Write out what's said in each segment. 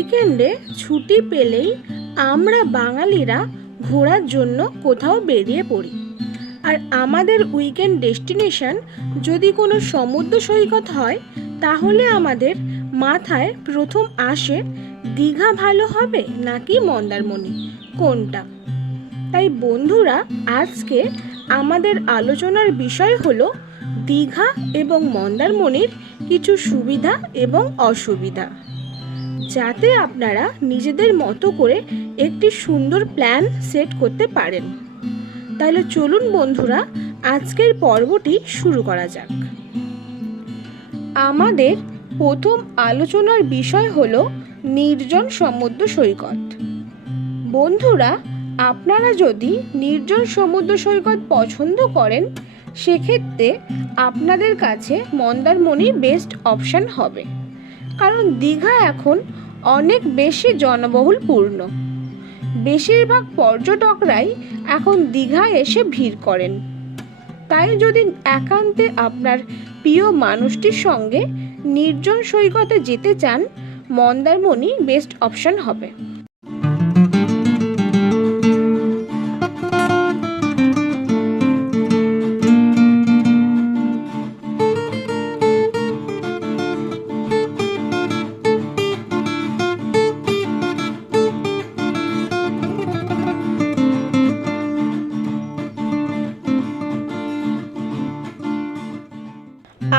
উইকেন্ডে ছুটি পেলেই আমরা বাঙালিরা ঘোরার জন্য কোথাও বেরিয়ে পড়ি। আর আমাদের উইকেন্ড ডেস্টিনেশন যদি কোনো সমুদ্র সৈকত হয়, তাহলে আমাদের মাথায় প্রথম আসে, দীঘা ভালো হবে নাকি মন্দারমণি? কোনটা? তাই বন্ধুরা, আজকে আমাদের আলোচনার বিষয় হলো দীঘা এবং মন্দারমণির কিছু সুবিধা এবং অসুবিধা। যাতে আপনারা নিজেদের মতো করে একটি সুন্দর প্ল্যান সেট করতে পারেন। তাহলে চলুন বন্ধুরা, আজকের পর্বটি শুরু করা যাক। আমাদের প্রথম আলোচনার বিষয় হল নির্জন সমুদ্র সৈকত। বন্ধুরা, আপনারা যদি নির্জন সমুদ্র সৈকত পছন্দ করেন, সেক্ষেত্রে আপনাদের কাছে মন্দারমণি বেস্ট অপশান হবে। কারণ দীঘা এখন অনেক বেশি জনবহুল পূর্ণ। বেশিরভাগ পর্যটকরাই এখন দীঘায় এসে ভিড় করেন। তাই যদি একান্তে আপনার প্রিয় মানুষটির সঙ্গে নির্জন সৈকতে যেতে চান, মন্দারমণি বেস্ট অপশন হবে।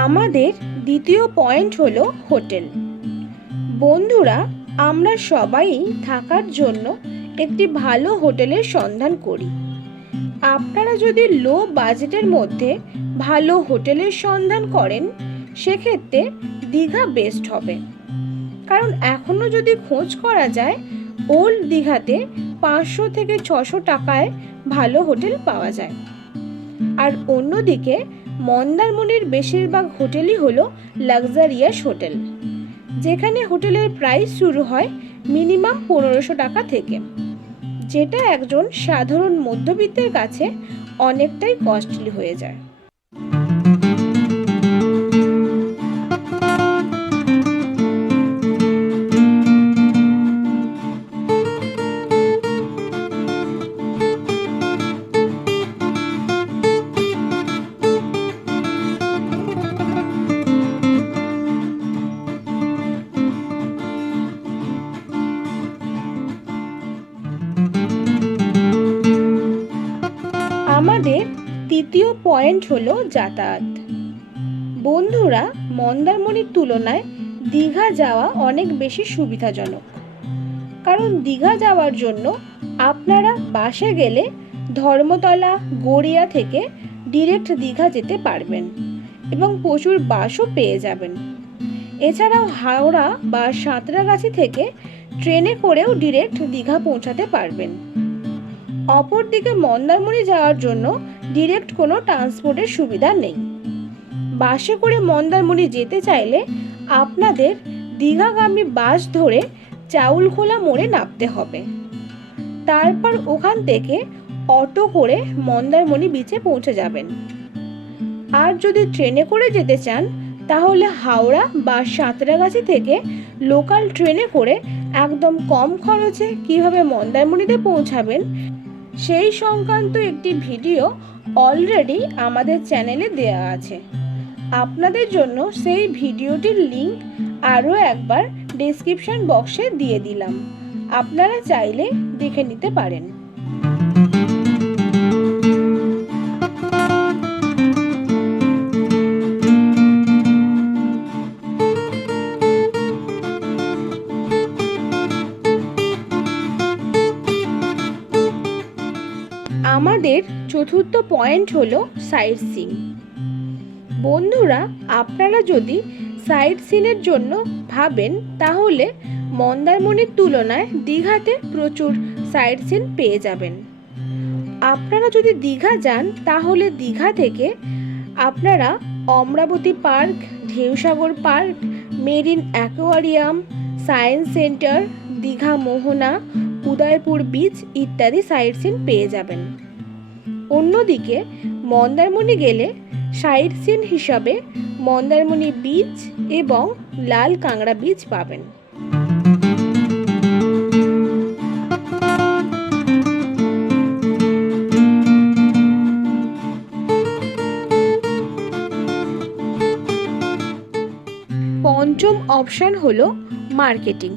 আমাদের দ্বিতীয় পয়েন্ট হলো হোটেল। বন্ধুরা, আমরা সবাই থাকার জন্য একটি ভালো হোটেলের সন্ধান করি। আপনারা যদি লো বাজেটের মধ্যে ভালো হোটেলের সন্ধান করেন, সেক্ষেত্রে দীঘা বেস্ট হবে। কারণ এখনও যদি খোঁজ করা যায়, ওল্ড দীঘাতে পাঁচশো থেকে ছশো টাকায় ভালো হোটেল পাওয়া যায়। আর অন্যদিকে মন্দারমণির বেশিরভাগ হোটেলই হল লাক্সারিয়াস হোটেল, যেখানে হোটেলের প্রাইস শুরু হয় মিনিমাম পনেরোশো টাকা থেকে, যেটা একজন সাধারণ মধ্যবিত্তের কাছে অনেকটাই কস্টলি হয়ে যায়। পয়েন্ট হলো যাতায়াত। বন্ধুরা, মন্দারমণির তুলনায় দীঘা যাওয়া অনেক বেশি সুবিধাজনক। কারণ দীঘা যাওয়ার জন্য আপনারা বাসে গেলে ধর্মতলা, গড়িয়া থেকে ডিরেক্ট দীঘা যেতে পারবেন এবং প্রচুর বাসও পেয়ে যাবেন। এছাড়াও হাওড়া বা সাঁতরাগাছি থেকে ট্রেনে করেও ডিরেক্ট দীঘা পৌঁছাতে পারবেন। অপরদিকে মন্দারমণি যাওয়ার জন্য ডিরেক্ট কোনো ট্রান্সপোর্টের সুবিধা নেই। বাসে করে মন্দারমণি যেতে চাইলে আপনাদের দীঘাগামী বাস ধরে চাউলখোলা মোড়ে নামতে হবে। তারপর ওখান থেকে অটো করে মন্দারমণি বিচে পৌঁছে যাবেন। আর যদি ট্রেনে করে যেতে চান, তাহলে হাওড়া বা সাঁতরাগাছি থেকে লোকাল ট্রেনে করে একদম কম খরচে কীভাবে মন্দারমণিতে পৌঁছাবেন সেই সংক্রান্ত একটি ভিডিও অলরেডি আমাদের চ্যানেলে দেয়া আছে। আপনাদের জন্য সেই ভিডিওটির লিংক আরও একবার ডেসক্রিপশন বক্সে দিয়ে দিলাম। আপনারা চাইলে দেখে নিতে পারেন। চতুর্থ পয়েন্ট হলো সাইট সিন বন্ধুরা, আপনারা যদি সাইট সিনের জন্য ভাবেন, তাহলে মন্দারমণির তুলনায় দীঘাতে প্রচুর সাইট সিন পেয়ে যাবেন। আপনারা যদি দীঘা যান, তাহলে দীঘা থেকে আপনারা Amaravati park, Dheusagar park, marine aquarium, science centre, Digha Mohana, Udaypur beach ইত্যাদি সাইট সিন পেয়ে যাবেন। অন্যদিকে মন্দারমণি গেলে সাইড সিন হিসাবে মন্দারমণি বীজ এবং লাল কাংড়া বীজ পাবেন। পঞ্চম অপশান হল মার্কেটিং।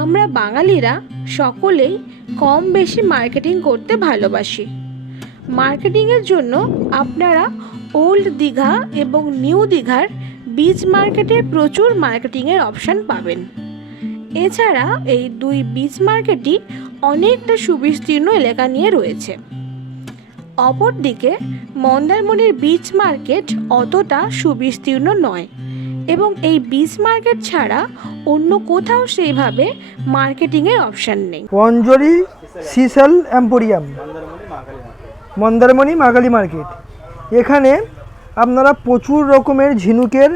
আমরা বাঙালিরা সকলেই কম বেশি মার্কেটিং করতে ভালোবাসি। মার্কেটিংয়ের জন্য আপনারা ওল্ড দীঘা এবং নিউ দীঘার বীজ মার্কেটে প্রচুর মার্কেটিংয়ের অপশান পাবেন। এছাড়া এই দুই বীজ মার্কেটই অনেকটা সুবিস্তীর্ণ এলাকা নিয়ে রয়েছে। অপরদিকে মন্দারমণির বীচ মার্কেট অতটা সুবিস্তীর্ণ নয় এবং এই বীচ মার্কেট ছাড়া অন্য কোথাও সেইভাবে মার্কেটিংয়ের অপশান নেই। পঞ্জরি সিসেল এম্পোরিয়াম। মন্দারমণি মাগালি মার্কেট। এখানে আপনারা প্রচুর রকমের ঝিনুকের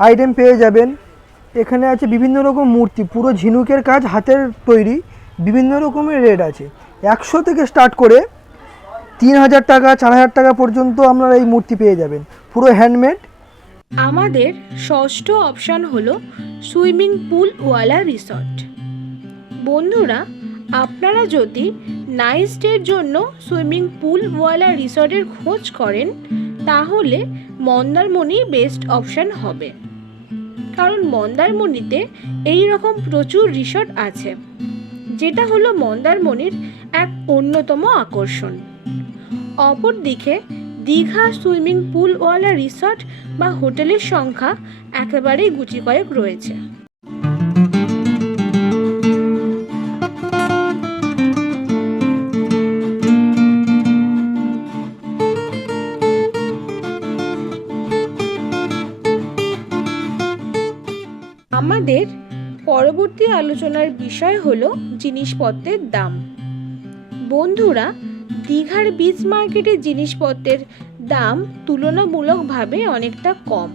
আইটেম পেয়ে যাবেন। এখানে আছে বিভিন্ন রকম মূর্তি, পুরো ঝিনুকের কাজ হাতের তৈরি, বিভিন্ন রকমের রেট আছে। একশো থেকে স্টার্ট করে তিন হাজার টাকা, চার হাজার টাকা পর্যন্ত আপনারা এই মূর্তি পেয়ে যাবেন। পুরো হ্যান্ডমেড আমাদের ষষ্ঠ অপশান হলো সুইমিং পুল ওয়ালা রিসর্ট বন্ধুরা আপনারা যদি নাইট স্টের জন্য সুইমিং পুল ওয়ালা রিসর্টের খোঁজ করেন, তাহলে মন্দারমণি বেস্ট অপশান হবে। কারণ মন্দারমণিতে এই রকম প্রচুর রিসর্ট আছে, যেটা হলো মন্দারমণির এক অন্যতম আকর্ষণ। অপরদিকে দীঘা সুইমিং পুলওয়ালা রিসর্ট বা হোটেলের সংখ্যা একেবারেই গুটি কয়েক রয়েছে। আলোচনার বিষয় হলো জিনিসপত্রের দাম। বন্ধুরা, দীঘার বীজ মার্কেটে জিনিসপত্রের দাম তুলনামূলকভাবে অনেকটা কম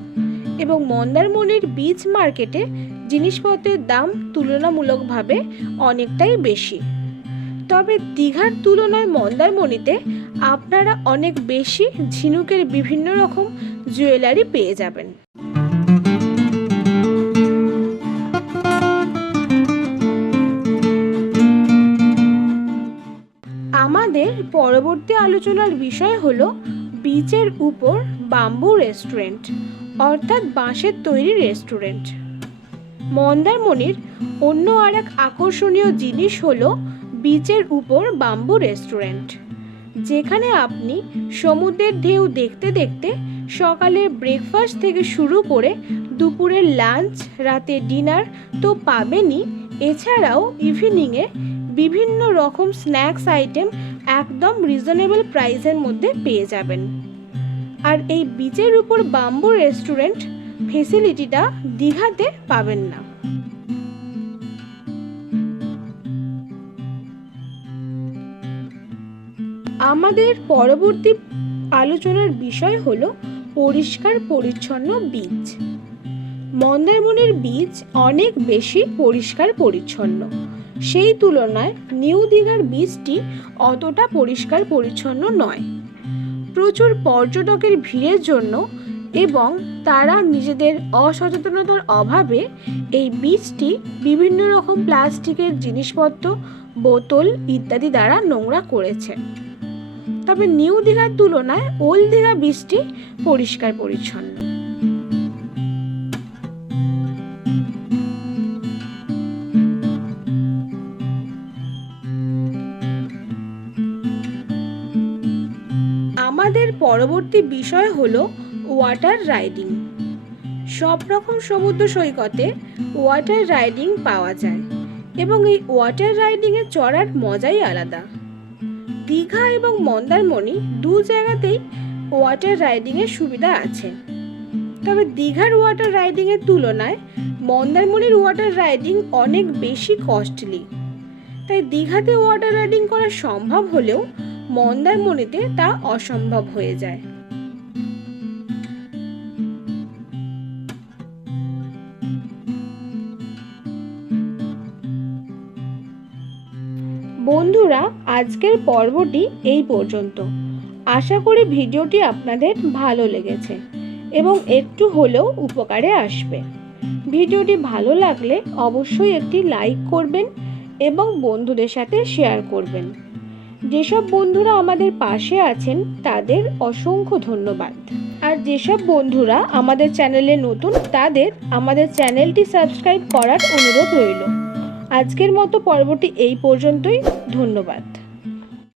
এবং মন্দারমণির বীজ মার্কেটে জিনিসপত্রের দাম তুলনামূলকভাবে অনেকটাই বেশি। তবে দীঘার তুলনায় মন্দারমণিতে আপনারা অনেক বেশি ঝিনুকের বিভিন্ন রকম জুয়েলারি পেয়ে যাবেন। আমাদের পরবর্তী আলোচনার বিষয় হলো বিচের উপর বাম্বু রেস্টুরেন্ট অর্থাৎ বাঁশের তৈরি রেস্টুরেন্ট মন্দারমণির অন্য আর এক আকর্ষণীয় জিনিস হলো বিচের উপর বাম্বু রেস্টুরেন্ট যেখানে আপনি সমুদ্রের ঢেউ দেখতে দেখতে সকালের ব্রেকফাস্ট থেকে শুরু করে দুপুরের লাঞ্চ রাতে ডিনার তো পাবেনই। এছাড়াও ইভিনিংয়ে বিভিন্ন রকম স্ন্যাক্স আইটেম একদম রিজনেবল প্রাইসের মধ্যে পেয়ে যাবেন। আর এই বিচের উপর বাম্বু রেস্টুরেন্ট ফেসিলিটিটা দীঘাতে পাবেন না। আমাদের পরবর্তী আলোচনার বিষয় হলো পরিষ্কার পরিচ্ছন্ন বীজ। মন্দারমনির বীজ অনেক বেশি পরিষ্কার পরিচ্ছন্ন। সেই তুলনায় নিউ দীঘার বীজটি অতটা পরিষ্কার পরিচ্ছন্ন নয়। প্রচুর পর্যটকের ভিড়ের জন্য এবং তারা নিজেদের অসচেতনতার অভাবে এই বীজটি বিভিন্ন রকম প্লাস্টিকের জিনিসপত্র, বোতল ইত্যাদি দ্বারা নোংরা করেছে। তবে নিউ দীঘার তুলনায় ওল্ড দীঘা বীজটি পরিষ্কার পরিচ্ছন্ন। আমাদের পরবর্তী বিষয় হলো ওয়াটার রাইডিং সব রকম সমুদ্র সৈকতে ওয়াটার রাইডিং পাওয়া যায় এবং এই ওয়াটার রাইডিংয়ে চড়ার মজাই আলাদা। দীঘা এবং মন্দারমণি দু জায়গাতেই ওয়াটার রাইডিংয়ের সুবিধা আছে। তবে দীঘার ওয়াটার রাইডিংয়ের তুলনায় মন্দারমণির ওয়াটার রাইডিং অনেক বেশি কস্টলি তাই দীঘাতে ওয়াটার রাইডিং করা সম্ভব হলেও মন্দারমণিতে তা অসম্ভব হয়ে যায়। বন্ধুরা, আজকের পর্বটি এই পর্যন্ত। আশা করি ভিডিওটি আপনাদের ভালো লেগেছে এবং একটু হলেও উপকারে আসবে। ভিডিওটি ভালো লাগলে অবশ্যই একটি লাইক করবেন এবং বন্ধুদের সাথে শেয়ার করবেন। যেসব বন্ধুরা আমাদের পাশে আছেন, তাদের অসংখ্য ধন্যবাদ। আর যেসব বন্ধুরা আমাদের চ্যানেলে নতুন, তাদের আমাদের চ্যানেলটি সাবস্ক্রাইব করার অনুরোধ রইল। আজকের মতো পর্বটি এই পর্যন্তই, ধন্যবাদ।